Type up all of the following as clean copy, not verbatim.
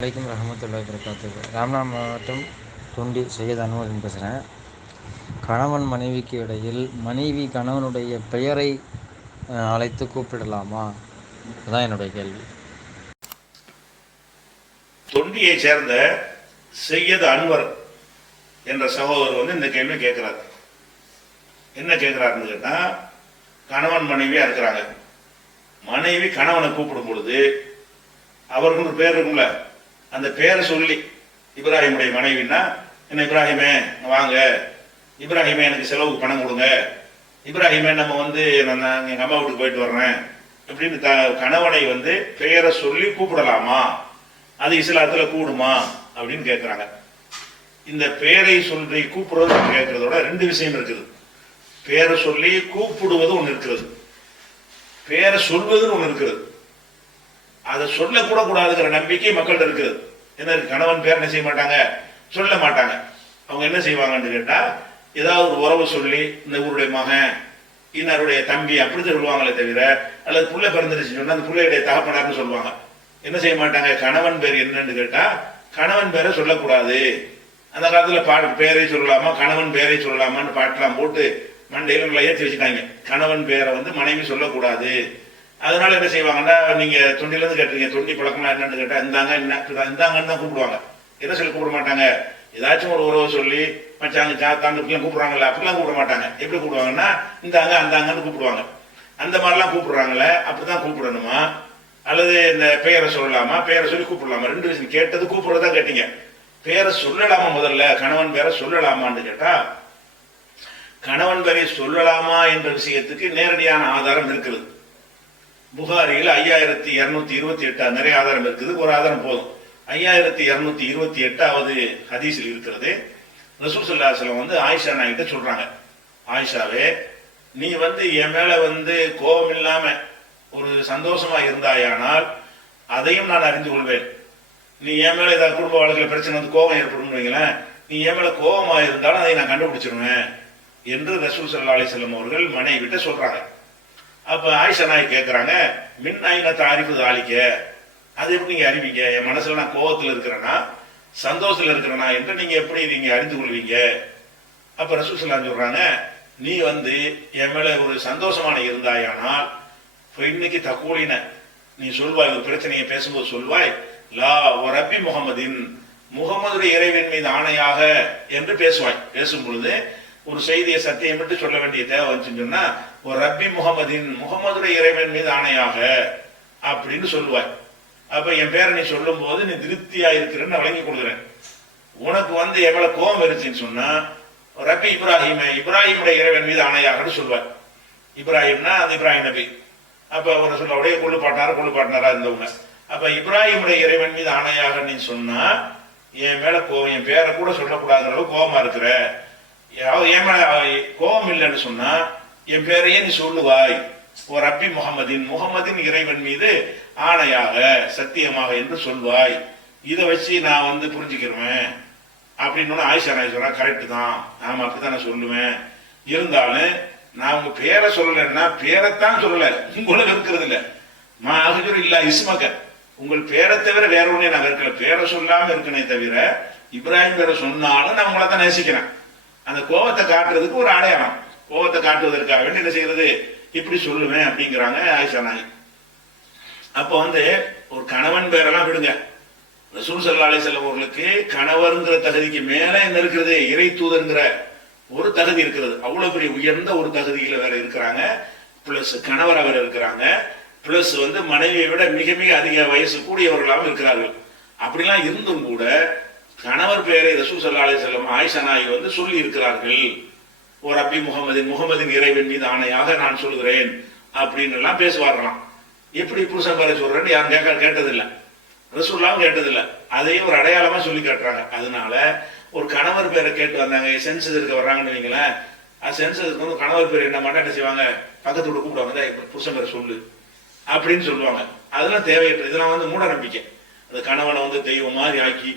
வலைக்கம் ரஹமத்துல்லாஹி வரகாத்துஹு. ராம்நாத் மாவட்டம் தொண்டி சையத் அன்வரின் பேசுகிறேன். கணவன் மனைவிக்கு இடையில் மனைவி கணவனுடைய பெயரை அழைத்து கூப்பிடலாமா? அதுதான் என்னுடைய கேள்வி. தொண்டியை சேர்ந்த சையத் அன்வர் என்ற சகோதரர் இந்த கேள்வி கேட்கிறார். என்ன கேட்கிறாருன்னு கேட்டா, கணவன் மனைவியா இருக்கிறாங்க. மனைவி கணவனை கூப்பிடும் பொழுது அவருக்கு ஒரு பேர் இருக்கும்ல, அந்த பேரை சொல்லி இப்ராஹிமுடைய மனைவின்னா, என்ன இப்ராஹிமே வாங்க, இப்ராஹிமே எனக்கு செலவுக்கு பணம் கொடுங்க, இப்ராஹிமே நம்ம நான் எங்க அம்மா வீட்டுக்கு போயிட்டு வர்றேன் அப்படின்னு கணவனை பெயரை சொல்லி கூப்பிடலாமா, அது இஸ்லாத்துல கூடுமா அப்படின்னு கேட்கிறாங்க. இந்த பெயரை சொல்லி கூப்பிடுறது கேட்கறதோட ரெண்டு விஷயம் இருக்குது. பேரை சொல்லி கூப்பிடுவது ஒன்று இருக்கிறது, பேரை சொல்வதுன்னு ஒன்று இருக்கிறது. அதை சொல்லக்கூட கூடாதுங்கிற நம்பிக்கை மக்கள்கிட்ட இருக்குது. என்ன, கணவன் பேர் என்ன செய்ய மாட்டாங்க, சொல்ல மாட்டாங்க. அவங்க என்ன செய்வாங்கன்னு கேட்டா, ஏதாவது ஒரு உறவு சொல்லி இந்த ஊருடைய மகன், இன்னாருடைய தம்பி அப்படி சொல்லுவாங்களே தவிர, அல்லது புள்ள பிறந்துருச்சு சொன்னா அந்த பிள்ளையுடைய தகப்பனார்னு சொல்லுவாங்க. என்ன செய்ய மாட்டாங்க, கணவன் பேர் என்னன்னு கேட்டா கணவன் பேரை சொல்லக்கூடாது. அந்த காலத்துல பாட்டு பேரை சொல்லலாமா, கணவன் பேரை சொல்லலாமான்னு பாட்டெல்லாம் போட்டு மண்டையில ஏற்றி வச்சுட்டாங்க. கணவன் பேரை மனைவி சொல்லக்கூடாது. அதனால என்ன செய்வாங்கன்னா, நீங்க தொண்டில இருந்து கேட்டீங்க, தொண்டி பழக்கம்னா என்னன்னு கேட்டா, இந்தாங்க இந்தாங்கன்னு தான் கூப்பிடுவாங்க. என்ன சொல்லி கூப்பிட மாட்டாங்க, ஏதாச்சும் ஒரு உறவை சொல்லி மச்சாங்க சாத்தாங்க இப்படிலாம் கூப்பிடுறாங்கல்ல, அப்படிலாம் கூப்பிட மாட்டாங்க. எப்படி கூப்பிடுவாங்கன்னா, இந்தாங்க அந்தாங்கன்னு கூப்பிடுவாங்க. அந்த மாதிரிலாம் கூப்பிடுறாங்களே, அப்படிதான் கூப்பிடணுமா, அல்லது இந்த பெயரை சொல்லலாமா, பெயரை சொல்லி கூப்பிடலாமா? ரெண்டு விஷயம். கேட்டது கூப்பிடுறதா கேட்டீங்க, பேரை சொல்லலாமா? முதல்ல கணவன் பேரை சொல்லலாமான்னு கேட்டா, கணவன் பேரை சொல்லலாமா என்ற விஷயத்துக்கு நேரடியான ஆதாரம் இருக்குது. புகாரியில் 5228 நிறைய ஆதாரம் இருக்குது, ஒரு ஆதாரம் போதும். 5228வது ஹதீஸில் இருக்கிறது. ரசூல் ஸல்லல்லாஹு அலைஹி வஸல்லம் ஆயிஷா நாயிட்ட சொல்றாங்க, ஆயிஷாவே, நீ என் மேல கோபம் இல்லாம ஒரு சந்தோஷமா இருந்தாயானால் அதையும் நான் அறிந்து கொள்வேன். நீ என் மேல ஏதாவது குடும்ப வாழ்க்கையில பிரச்சனை கோபம் ஏற்படும் வைங்களேன், நீ என் மேல கோபமா இருந்தாலும் அதை நான் கண்டுபிடிச்சிருவேன் என்று ரசூல் ஸல்லல்லாஹு அலைஹி வஸல்லம் அவர்கள் மனைவிட்ட சொல்றாங்க. அப்ப ஆயிஷா நாய் கேட்கிறாங்க, மின் ஐனத்தை அறிவு தாளிக்க, அது எப்படி நீங்க அறிவிங்க? என் மனசுல நான் கோபத்தில் இருக்கிறேன்னா சந்தோஷத்துல இருக்கிறேனா என்று நீங்க எப்படி நீங்க அறிந்து கொள்வீங்க? அப்ப ரசூல் ஸல்லல்லாஹு அலைஹி சொல்றாங்க, நீ என் மேல ஒரு சந்தோஷமான இருந்தாயானால் இன்னைக்கு தக்கூலின நீ சொல்வாய், ஒரு பிரச்சனையை பேசும்போது சொல்வாய், லா ரப்பி முகமதின், முகமதுடைய இறைவன் மீது ஆணையாக என்று பேசுவாய். பேசும் பொழுது ஒரு செய்தியை சத்தியம் விட்டு சொல்ல வேண்டிய தேவை வந்துச்சுன்னு சொன்னா, ஒரு ரப்பி முகமதின், முகமதுடைய இறைவன் மீது ஆணையாக அப்படின்னு சொல்லுவாய். அப்ப என் பேரை நீ சொல்லும் போது நீ திருப்தியா இருக்கிறன்னு நான் வழங்கி கொடுக்குறேன். உனக்கு எவ்வளவு கோபம் இருந்துச்சுன்னு சொன்னா, ரப்பி இப்ராஹிமை, இப்ராஹிமுடைய இறைவன் மீது ஆணையாகன்னு சொல்லுவாய். இப்ராஹிம்னா அது இப்ராஹிம் நபி. அப்ப ஒரு சொல்ல உடைய கொள்ளு பாட்டினாரா இருந்தவங்க. அப்ப இப்ராஹிமுடைய இறைவன் மீது ஆணையாக நீ சொன்னா, என் மேல கோபம், என் பேரை கூட சொல்லக்கூடாத அளவு கோபமா இருக்கிற. என் மேல கோபம் இல்லைன்னு சொன்னா என் பேரையே நீ சொல்லுவாய், ஒரு ரப்பி முகமதின், முகமதின் இறைவன் மீது ஆணையாக சத்தியமாக என்று சொல்வாய். இதை வச்சு நான் புரிஞ்சுக்கிறேன் அப்படின்னு ஆயிஷா நாய் சொல்றேன். கரெக்டு தான், நாம அப்படித்தான் நான் சொல்லுவேன். இருந்தாலும் நான் உங்க பேரை சொல்லலைன்னா, பேரைத்தான் சொல்லல, உங்களுக்கு இருக்கிறது இல்ல, மாஹஜுர் இல்லா இஸ்மக, உங்கள் பேரை தவிர வேற ஒண்ணே நான் இருக்கல, பேரை சொல்லாம இருக்கனே தவிர இப்ராஹிம் பேரை சொன்னாலும் நான் உங்களை தான் நேசிக்கிறேன். அந்த கோபத்தை காட்டுறதுக்கு ஒரு அடையாளம், கோபத்தை காட்டுவதற்காக வேண்டி என்ன செய்யறது, இப்படி சொல்லுவேன் அப்படிங்கிறாங்க ஆயிஷா நாய். அப்ப ஒரு கணவன் பேரெல்லாம் விடுங்க, ரசூல் ஸல்லல்லாஹு அலைஹி வஸல்லம் அவர்களுக்கு கணவர்ங்கிற தகுதிக்கு மேல என்ன இருக்கிறது, இறை தூதர்ங்கிற ஒரு தகுதி இருக்கிறது. அவ்வளவு பெரிய உயர்ந்த ஒரு தகுதியில வேற இருக்கிறாங்க. பிளஸ் கணவராக வேற இருக்கிறாங்க. பிளஸ் மனைவியை விட மிக மிக அதிக வயசு கூடியவர்களாகவும் இருக்கிறார்கள். அப்படிலாம் இருந்தும் கூட கணவர் பெயரை ரசூல் ஸல்லல்லாஹு அலைஹி வஸல்லம் ஆயிஷா நாய் சொல்லி இருக்கிறார்கள். ஒரு ரப்பி முகமதின், முகமதின் இறைவன் மீது ஆணையாக நான் சொல்கிறேன் அப்படின்னு எல்லாம் பேசுவார்களாம். எப்படி புருஷன் பேரை சொல்றேன்னு யாரும் கேட்டதில்லை, ரசூலுல்லாஹ் கேட்டதில்லை. அதையும் ஒரு அடையாளமா சொல்லி காட்டுறாங்க. அதனால ஒரு கணவர் பேரை கேட்டு வந்தாங்க, சென்சஸ் இருக்க வர்றாங்கன்னு வைங்களேன், சென்சஸ் கணவர் பேர் என்ன மாட்டா என்ன செய்வாங்க, பக்கத்து விட்டு கூப்பிடுவாங்க, புருஷன் பேரை சொல்லு அப்படின்னு சொல்லுவாங்க. அதெல்லாம் தேவையற்ற, இதெல்லாம் மூட நம்பிக்கை. அந்த கணவனை தெய்வம் மாதிரி ஆக்கி,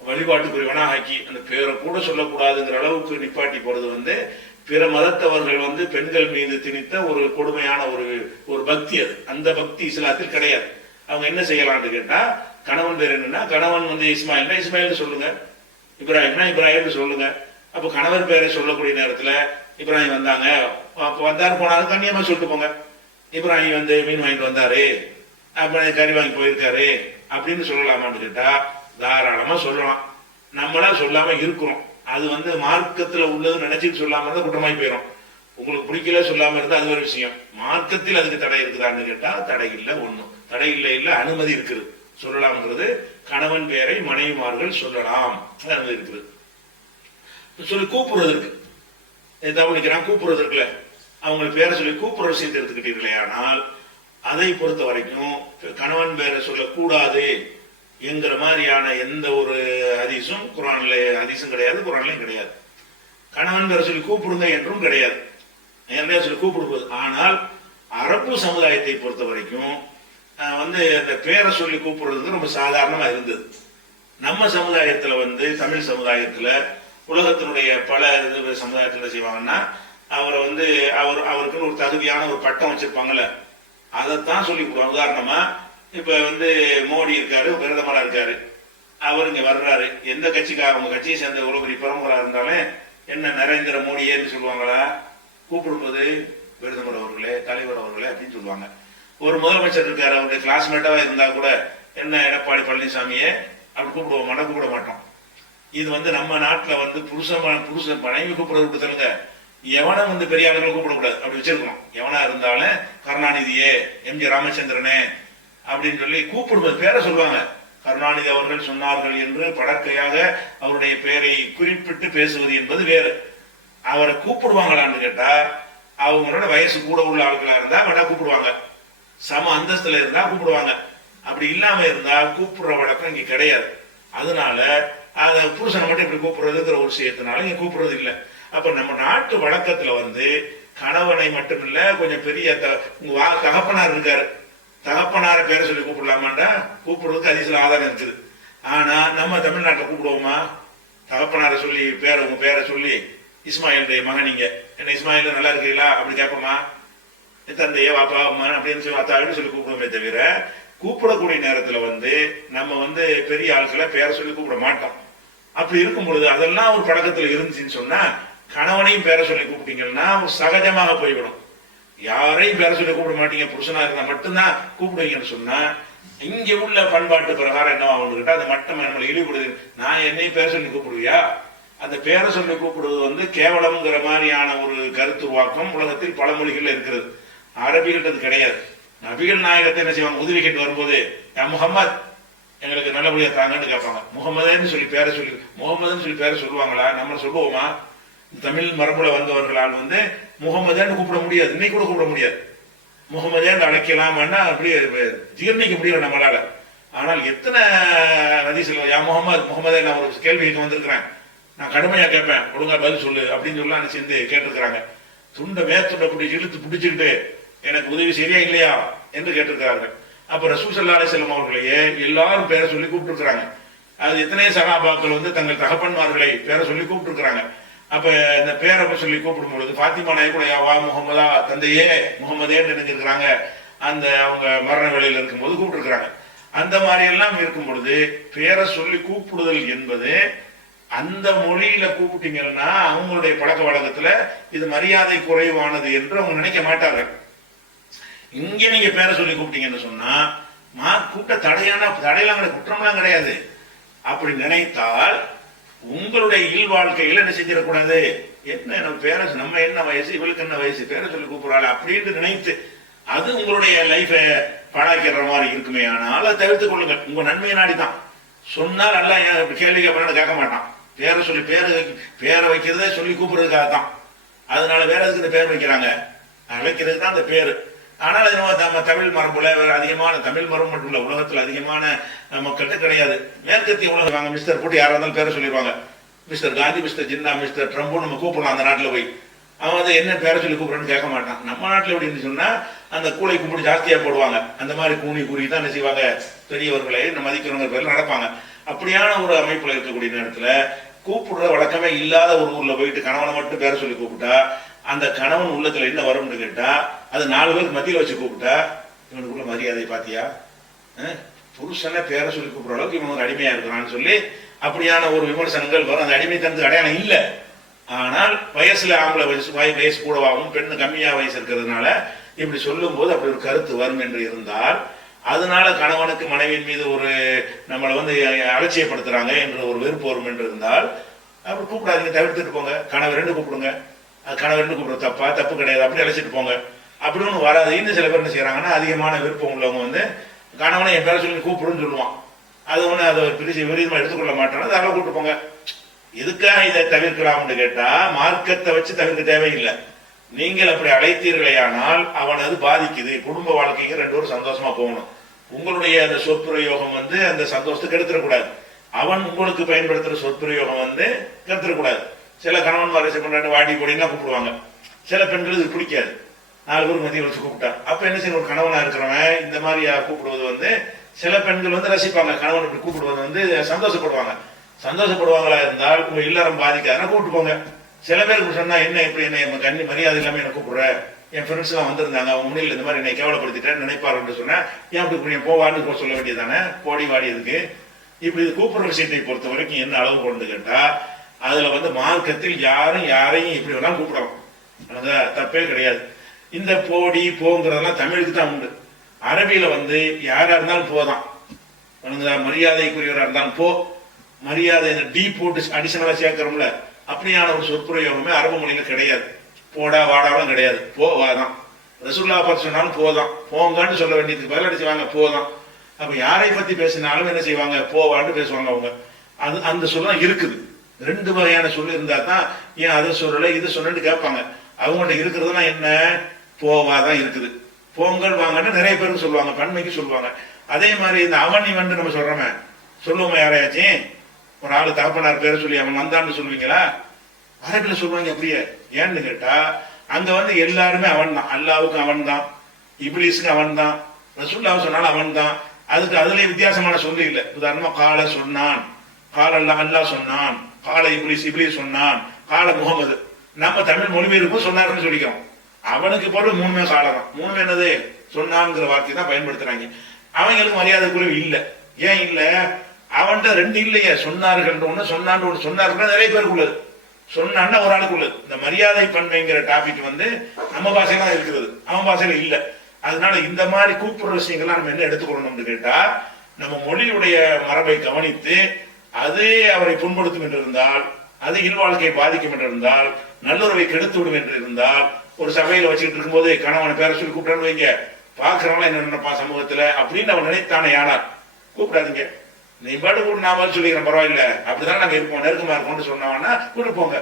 வழிபாட்டுக்குரியவனா ஆக்கி, அந்த பேரை கூட சொல்லக்கூடாதுங்கிற அளவுக்கு நிப்பாட்டி போறது பிற மதத்தவர்கள் பெண்கள் மீது திணித்த ஒரு கொடுமையான ஒரு பக்தி. அது அந்த பக்தி இஸ்லாத்தில் கிடையாது. அவங்க என்ன செய்யலாம்னு கேட்டா, கணவன் பேர் என்னன்னா, கணவன் வந்து இஸ்மாயில்னா இஸ்மாயில் சொல்லுங்க, இப்ராஹிம்னா இப்ராஹிம் சொல்லுங்க. அப்போ கணவர் பேரை சொல்லக்கூடிய நேரத்துல இப்ராஹிம் வந்தாங்க, வந்தாரு போனாலும் கண்ணியமா சொல்லிட்டு போங்க. இப்ராஹிம் வந்து மீன் வாங்கிட்டு வந்தாரு, அப்புறம் கறி வாங்கி போயிருக்காரு அப்படின்னு சொல்லலாமான்னு கேட்டா தாராளமா சொல்லலாம். நம்மளா சொல்லாம இருக்கிறோம். அது வந்து மார்க்கத்துல உள்ளது நினைச்சிட்டு சொல்லாம இருந்தா குற்றமாய் போயிடும். உங்களுக்கு பிடிக்கல சொல்லாம இருந்தா அது ஒரு விஷயம். மார்க்கத்தில் அதுக்கு தடை இருக்குதான்னு கேட்டா தடை இல்லை. ஒண்ணும் தடை இல்லை, இல்ல அனுமதி இருக்குது. சொல்லலாம்ங்கிறது கணவன் பேரை மனைவிமார்கள் சொல்லலாம், அனுமதி இருக்குது. சொல்லி கூப்பிடுறதற்கு தவணிக்கிறான், கூப்பிடுறதற்குல அவங்க பேரை சொல்லி கூப்பிடுற விஷயத்தை எடுத்துக்கிட்டீர்களே, ஆனால் அதை பொறுத்த வரைக்கும் கணவன் பேரை சொல்லக்கூடாது என்கிற மாதிரியான எந்த ஒரு ஹதீஸும் குர்ஆன்ல ஹதீஸும் கிடையாது, குர்ஆன்லயும் கிடையாது. கணவன் பேரை சொல்லி கூப்பிடுங்க என்றும் கிடையாது, நேரடியாக சொல்லி கூப்பிடுவது. ஆனால் அரபு சமுதாயத்தை பொறுத்த வரைக்கும் வந்து அந்த பேரை சொல்லி கூப்பிடுறது ரொம்ப சாதாரணமா இருந்தது. நம்ம சமுதாயத்துல வந்து தமிழ் சமுதாயத்துல உலகத்தினுடைய பல சமுதாயத்துல செய்வாங்கன்னா அவரை வந்து அவருக்குன்னு ஒரு தகுதியான ஒரு பட்டம் வச்சிருப்பாங்கல்ல, அதைத்தான் சொல்லி கொடுவாங்க. உதாரணமா இப்ப வந்து மோடி இருக்காரு, பிரதமரா இருக்காரு, அவர் இங்க வர்றாரு, எந்த கட்சிக்காக அவங்க கட்சியை சேர்ந்த இவ்வளவு பெரிய பிரமுகரா இருந்தாலும் என்ன நரேந்திர மோடியேன்னு சொல்லுவாங்களா? கூப்பிடும்போது பிரதமர் அவர்களே, தலைவர் அவர்களே அப்படின்னு சொல்லுவாங்க. ஒரு முதலமைச்சர் இருக்காரு, அவருடைய கிளாஸ்மேட்டாவா இருந்தா கூட என்ன எடப்பாடி பழனிசாமியே அப்படி கூப்பிட மாட்டோம். இது வந்து நம்ம நாட்டுல வந்து புருஷன் மனைவி கூப்பிடுறது சொல்லுங்க, எவனை வந்து பெரிய ஆளுகளை கூப்பிடக்கூடாது அப்படி வச்சிருக்கணும். எவனா இருந்தாலும் கருணாநிதியே, எம்ஜி ராமச்சந்திரனே அப்படின்னு சொல்லி கூப்பிடுவது பேரை சொல்லுவாங்க. கருணாநிதி அவர்கள் சொன்னார்கள் என்று படக்கையாக அவருடைய பெயரை குறிப்பிட்டு பேசுவது என்பது வேறு. அவரை கூப்பிடுவாங்களான்னு கேட்டா அவங்களோட வயசு கூட உள்ள ஆட்களா இருந்தா வேணா கூப்பிடுவாங்க, சம அந்தஸ்துல இருந்தா கூப்பிடுவாங்க. அப்படி இல்லாம இருந்தா கூப்பிடுற வழக்கம் இங்க கிடையாது. அதனால அந்த புருஷனை மட்டும் இப்படி கூப்பிடுறதுங்கிற ஒரு விஷயத்தினால இங்க கூப்பிடுறது இல்லை. அப்ப நம்ம நாட்டு வழக்கத்துல வந்து கணவனை மட்டும் இல்ல, கொஞ்சம் பெரிய தகப்பனார் இருக்காரு, தகப்பனார பேரை சொல்லி கூப்பிடலாமாண்டா கூப்பிடுறதுக்கு அதிசல ஆதாரம் இருக்குது. ஆனா நம்ம தமிழ்நாட்டில் கூப்பிடுவோமா? தகப்பனார சொல்லி உங்க பேரை சொல்லி இஸ்மாயிலுடைய மகனிங்க என்ன இஸ்மாயில் நல்லா இருக்கீங்களா அப்படி கேட்போமா? தந்தையே வாப்பா அம்மா அப்படின்னு சொல்லி அத்தாவின்னு சொல்லி கூப்பிடுவோமே தவிர கூப்பிடக்கூடிய நேரத்துல வந்து நம்ம வந்து பெரிய ஆட்களை பேரை சொல்லி கூப்பிட மாட்டோம். அப்படி இருக்கும் பொழுது அதெல்லாம் ஒரு பழக்கத்துல இருந்துச்சுன்னு சொன்னா கணவனையும் பேரை சொல்லி கூப்பிட்டீங்கன்னா சகஜமாக போய்விடும். யாரையும் பேரை சொல்லி கூப்பிட மாட்டீங்க, புருஷனா இருந்தா மட்டும்தான் கூப்பிடுவீங்கன்னு சொன்னா இங்க உள்ள பண்பாட்டு பிரகாரம் என்ன ஆகுன்னு அந்த மட்டம் நம்மளை இழிவுபடுது. நான் என்னையும் பேரை சொல்லி கூப்பிடுவியா? அந்த பேரை சொல்லி கூப்பிடுவது வந்து கேவலம்ங்கிற மாதிரியான ஒரு கருத்துருவாக்கம் உலகத்தில் பல மொழிகள்ல இருக்கிறது. அரபிகிட்ட கிடையாது. நபிகள் நாயகத்தை என்ன செய்வாங்க, உதவி கேட்டு வரும்போது முகமது எங்களுக்கு நல்லபடியா தாங்கன்னு கேட்பாங்க. முகமதுன்னு சொல்லி பேரை சொல்லி முகமதுன்னு சொல்லி பேரை சொல்லுவாங்களா? நம்ம சொல்லுவோமா? தமிழ் மரபுல வந்தவர்களால் வந்து முகமதுன்னு கூப்பிட முடியாது, இன்னைக்கு கூட கூப்பிட முடியாது. முகமதுன்னு அழைக்கலாமான்னா அப்படியே ஜீர்ணிக்க முடியல நம்மளால. ஆனால் எத்தனை ஹதீஸ்ல யா முகமது நான் ஒரு கேள்வி கேட்க வந்திருக்கிறேன், நான் கடுமையா கேட்பேன், ஒழுங்கா பதில் சொல்லு அப்படின்னு சொல்லி சேர்ந்து கேட்டிருக்கிறாங்க. துண்டை மேத்துண்டை பிடிச்சி இழுத்து பிடிச்சுக்கிட்டு எனக்கு உதவி சரியா இல்லையா என்று கேட்டிருக்கிறார்கள். அப்ப ரசூல் ஸல்லல்லாஹு அலைஹி வஸல்லம் அவர்களையே எல்லாரும் பேரை சொல்லி கூப்பிட்டு இருக்கிறாங்க. அது எத்தனை சகாபாக்கள் வந்து தங்கள் தகப்பன்மார்களை பேரை சொல்லி கூப்பிட்டு இருக்கிறாங்க. அப்ப இந்த பேரை சொல்லி கூப்பிடும் பொழுது பாத்திமா நாய் கூட வா முகமதா தந்தையே முகமதேன்னு நினைச்சிருக்கிறாங்க. அந்த அவங்க மரண வேளையில் இருக்கும்போது கூப்பிட்டு இருக்கிறாங்க. அந்த மாதிரி எல்லாம் இருக்கும் பொழுது பேரை சொல்லி கூப்பிடுதல் என்பது அந்த மொழியில கூப்பிட்டீங்கன்னா அவங்களுடைய பழக்க வழக்கத்துல இது மரியாதை குறைவானது என்று அவங்க நினைக்க மாட்டார்கள். இங்க நீங்க பேரை சொல்லி கூப்பிட்டீங்கன்னு சொன்னா கூட்ட தடையெல்லாம் குற்றம்லாம் கிடையாது. அப்படி நினைத்தால் உங்களுடைய இல் வாழ்க்கையில என்ன செஞ்சிடக்கூடாது, என்ன நம்ம பேரை நம்ம என்ன வயசு இவளுக்கு என்ன வயசு பேரை சொல்லி கூப்பிடுறாள் அப்படின்னு நினைத்து அது உங்களுடைய லைஃபை பாழாக்கிற மாதிரி இருக்குமே. ஆனால் அதை தவிர்த்து கொள்ளுங்கள். உங்க நன்மையை நாடிதான் சொன்னால் அல்ல கேள்வி கேட்க மாட்டான். பேரை சொல்லி பேரை வைக்கிறதே சொல்லி கூப்பிடுறதுக்காக தான். அதனால வேற எதுக்கு இந்த பேர் வைக்கிறாங்க, அழைக்கிறது தான் அந்த பேரு. ஆனால் நம்ம தமிழ் மரபுல அதிகமான தமிழ் மரபு மட்டும் இல்ல, உலகத்துல அதிகமான மக்கள்கிட்ட கிடையாது. மேற்கத்திய உலகம் மிஸ்டர் போட்டு யாரா இருந்தாலும் பேரை சொல்லிடுவாங்க. Mister Gandhi, mister Jinnah, mister Trump நம்ம கூப்பிடலாம். அந்த நாட்டுல போய் அவன் வந்து என்ன பேரை சொல்லி கூப்பிடுறன்னு கேட்க மாட்டான். நம்ம நாட்டுல எப்படின்னு சொன்னா அந்த கூளை கும்பிட்டு ஜாஸ்தியா போடுவாங்க. அந்த மாதிரி கூணி கூறி தான் என்ன செய்வாங்க, பெரியவர்களை மதிக்கிறவங்க பேர்ல நடப்பாங்க. அப்படியான ஒரு அமைப்புல இருக்கக்கூடிய நேரத்துல கூப்பிடுற வழக்கமே இல்லாத ஒரு ஊர்ல போயிட்டு கணவனை மட்டும் பேரை சொல்லி கூப்பிட்டா அந்த கணவன் உள்ளத்துல என்ன வரும்னு கேட்டா அது 4 பேருக்கு மத்தியில வச்சு கூப்பிட்டா இவனுக்குள்ள மரியாதை பாத்தியா, புருஷனை பேரை சொல்லி கூப்பிடுற அளவுக்கு இவன் ஒரு அடிமையா இருக்கிறான்னு சொல்லி அப்படியான ஒரு விமர்சனங்கள் வரும். அந்த அடிமைத்தனத்துக்கு அடையாளம் இல்லை. ஆனால் வயசுல ஆம்பளை வயசு கூடவாகவும் பெண்ணு கம்மியா வயசு இருக்கிறதுனால இப்படி சொல்லும் போது அப்படி ஒரு கருத்து வரும் என்று இருந்தால், அதனால கணவனுக்கு மனைவியின் மீது ஒரு நம்மளை வந்து அலட்சியப்படுத்துறாங்க என்று ஒரு வெறுப்பு வரும் என்று இருந்தால் அப்படி கூப்பிடாதீங்க, தவிர்த்துட்டு போங்க. கணவர் ரெண்டு கூப்பிடுங்க. கணவர் ரெண்டு கூப்பிடுற தப்பு கிடையாது, அப்படி அழைச்சிட்டு போங்க. அப்படி ஒன்று வராது. இன்னும் சில பேர் என்ன செய்யறாங்கன்னா, அதிகமான விருப்பம் உள்ளவங்க வந்து கணவனை என் பேரை சொல்லி கூப்பிடுன்னு சொல்லுவான். அது ஒன்று அதை ஒரு பிரிச்சு விரிதமா எடுத்துக்கொள்ள மாட்டானோ அதெல்லாம் கூப்பிட்டு போங்க. எதுக்காக இதை தவிர்க்கலாம்னு கேட்டா, மார்க்கத்தை வச்சு தவிர்க்க தேவையில்லை. நீங்கள் அப்படி அழைத்தீர்களேயானால் அவன் அது பாதிக்குது. குடும்ப வாழ்க்கைக்கு ரெண்டு பேரும் சந்தோஷமா போகணும். உங்களுடைய அந்த சொற்பிரயோகம் வந்து அந்த சந்தோஷத்தை கெடுத்துடக்கூடாது. அவன் உங்களுக்கு பயன்படுத்துற சொற்பிரயோகம் வந்து கெடுத்துடக்கூடாது. சில கணவன் வரிசை கொண்டாட்டு வாடி போடினா கூப்பிடுவாங்க. சில பெண்கள் இது பிடிக்காது. 4 பேர் மத்திய வச்சு கூப்பிட்டா அப்ப என்ன செய்யணும், ஒரு கணவனா இருக்கிறவன் இந்த மாதிரி கூப்பிடுவது வந்து சில பெண்கள் வந்து ரசிப்பாங்க. கணவன் இப்படி கூப்பிடுவது வந்து சந்தோஷப்படுவாங்க. சந்தோஷப்படுவாங்களா இருந்தால் உங்க இல்லறம் பாதிக்காதுன்னா கூப்பிட்டு போங்க. சில பேருக்கு சொன்னா என்ன இப்படி என்ன கண்ணி மரியாதை இல்லாம என்ன கூப்பிடுற, என் ஃப்ரெண்ட்ஸ் எல்லாம் வந்திருந்தாங்க, அவங்க முன்னில் இந்த மாதிரி என்னை கேவலப்படுத்திட்டேன்னு நினைப்பாருன்னு சொன்னா ஏன் அப்படி போவான்னு சொல்ல வேண்டியதானே, போடி வாடியதுக்கு. இப்படி இது கூப்பிடுற விஷயத்தை பொறுத்த வரைக்கும் என்ன அளவு கொண்டு கேட்டா, அதுல வந்து மார்க்கத்தில் யாரும் யாரையும் இப்படி வேணாலும் கூப்பிடலாம், தப்பே கிடையாது. இந்த போடி போங்கிறதெல்லாம் தமிழுக்கு தான் உண்டு. அரபியில வந்து யாரா இருந்தாலும் போதான், மரியாதைக்குரியவரா இருந்தாலும் போ. மரியாதை டி போட்டு அடிஷனலா சேர்க்கிறோம்ல, அப்படியான ஒரு சொற்பிரயோகமே அரபு மொழியில கிடையாது. போடா வாடாலும் கிடையாது, போவாதான். ரசூலுல்லாஹ் பார்த்து சொன்னாலும் போதான், போங்கன்னு சொல்ல வேண்டியதுக்கு பதில் அடிச்சுவாங்க போதான். அப்ப யாரை பத்தி பேசினாலும் என்ன செய்வாங்க, போவான்னு பேசுவாங்க அவங்க. அது அந்த சொல்ல இருக்குது. 2 வகையான சொல்லு இருந்தா தான் ஏன் அதை சொல்லல இது சொல்லு கேட்பாங்க. அவங்கள்ட்ட இருக்கிறதுலாம் என்ன, போவாதான் இருக்குது. போங்கல் வாங்கன்னு நிறைய பேருக்கு சொல்லுவாங்க, பன்மைக்கு சொல்லுவாங்க. அதே மாதிரி இந்த அவன் இவன் நம்ம சொல்றோமே, சொல்லுவோமா யாரையாச்சும் ஒரு ஆளு தகப்பனார் பேரை சொல்லி அவன் வந்தான்னு சொல்லுவீங்களா? அரபில சொல்லுவாங்க அப்படியே. ஏன்னு கேட்டா அங்க வந்து எல்லாருமே அவன் தான். அல்லாவுக்கு அவன் தான், இப்லீஸுக்கு அவன் தான், ரசூலுல்லாஹ் சொன்னாலும் அவன் தான். அதுக்கு அதுல வித்தியாசமான சொல்லு இல்லை. உதாரணமா கால சொன்னான், கால அல்லாஹ் சொன்னான், கால இப்லீஸ் சொன்னான், கால முகமது. நம்ம தமிழ் மொழிபெயர்ப்பு சொன்னார்னு சொல்லிக்கிறோம். அவனுக்கு பொருள் 3மே காலம் தான். 3 என்னது, சொன்னான்ங்கிற வார்த்தை தான் பயன்படுத்துறாங்க. அவங்களுக்கு மரியாதை குறைவு இல்லை. ஏன் இல்ல, அவன்கிட்ட 2 இல்லையே, சொன்னார்கள் ஒண்ணு சொன்னான்னு ஒண்ணு. சொன்னார்கள் நிறைய பேருக்கு உள்ளது, சொன்னான்னா ஒரு ஆளுக்கு உள்ளது. இந்த மரியாதை பண்புங்கிற டாபிக் வந்து நம்ம பாஷையில தான் இருக்கிறது, அவன் பாஷையில இல்ல. அதனால இந்த மாதிரி கூப்பிடுற விஷயங்கள்லாம் நம்ம என்ன எடுத்துக்கொள்ளணும்னு கேட்டா, நம்ம மொழியுடைய மரபை கவனித்து அது அவரை புண்படுத்தும் என்று இருந்தால், அது இல்வாழ்க்கையை பாதிக்கும் என்று இருந்தால், நல்லுறவை கெடுத்து விடும் என்று இருந்தால், ஒரு சபையில வச்சுக்கிட்டு இருக்கும்போது கணவனை பேர சொல்லி கூப்பிட்டான்னு வைங்க, பாக்குறவங்களா என்ன நினைப்பா சமூகத்துல அப்படின்னு அவன் நினைத்தானே. ஆனால் கூப்பிடாதீங்க, நீ பாட்டு கூட நான் பதில் சொல்லிக்கிறேன் பரவாயில்ல, அப்படிதான் நாங்க இருப்போம், நெருக்கமா இருக்கோம்னு சொன்னவன்னா கூப்பிட்டு போங்க.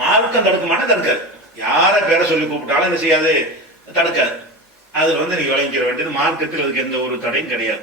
மார்க்கம் தடுக்குமானா தடுக்காது. யார பேரை சொல்லி கூப்பிட்டாலும் என்ன செய்யாது, தடுக்காது. அதுல வந்து நீங்க விளங்கிக்கிற வேண்டியது, மார்க்கத்தில் அதுக்கு எந்த ஒரு தடையும் கிடையாது.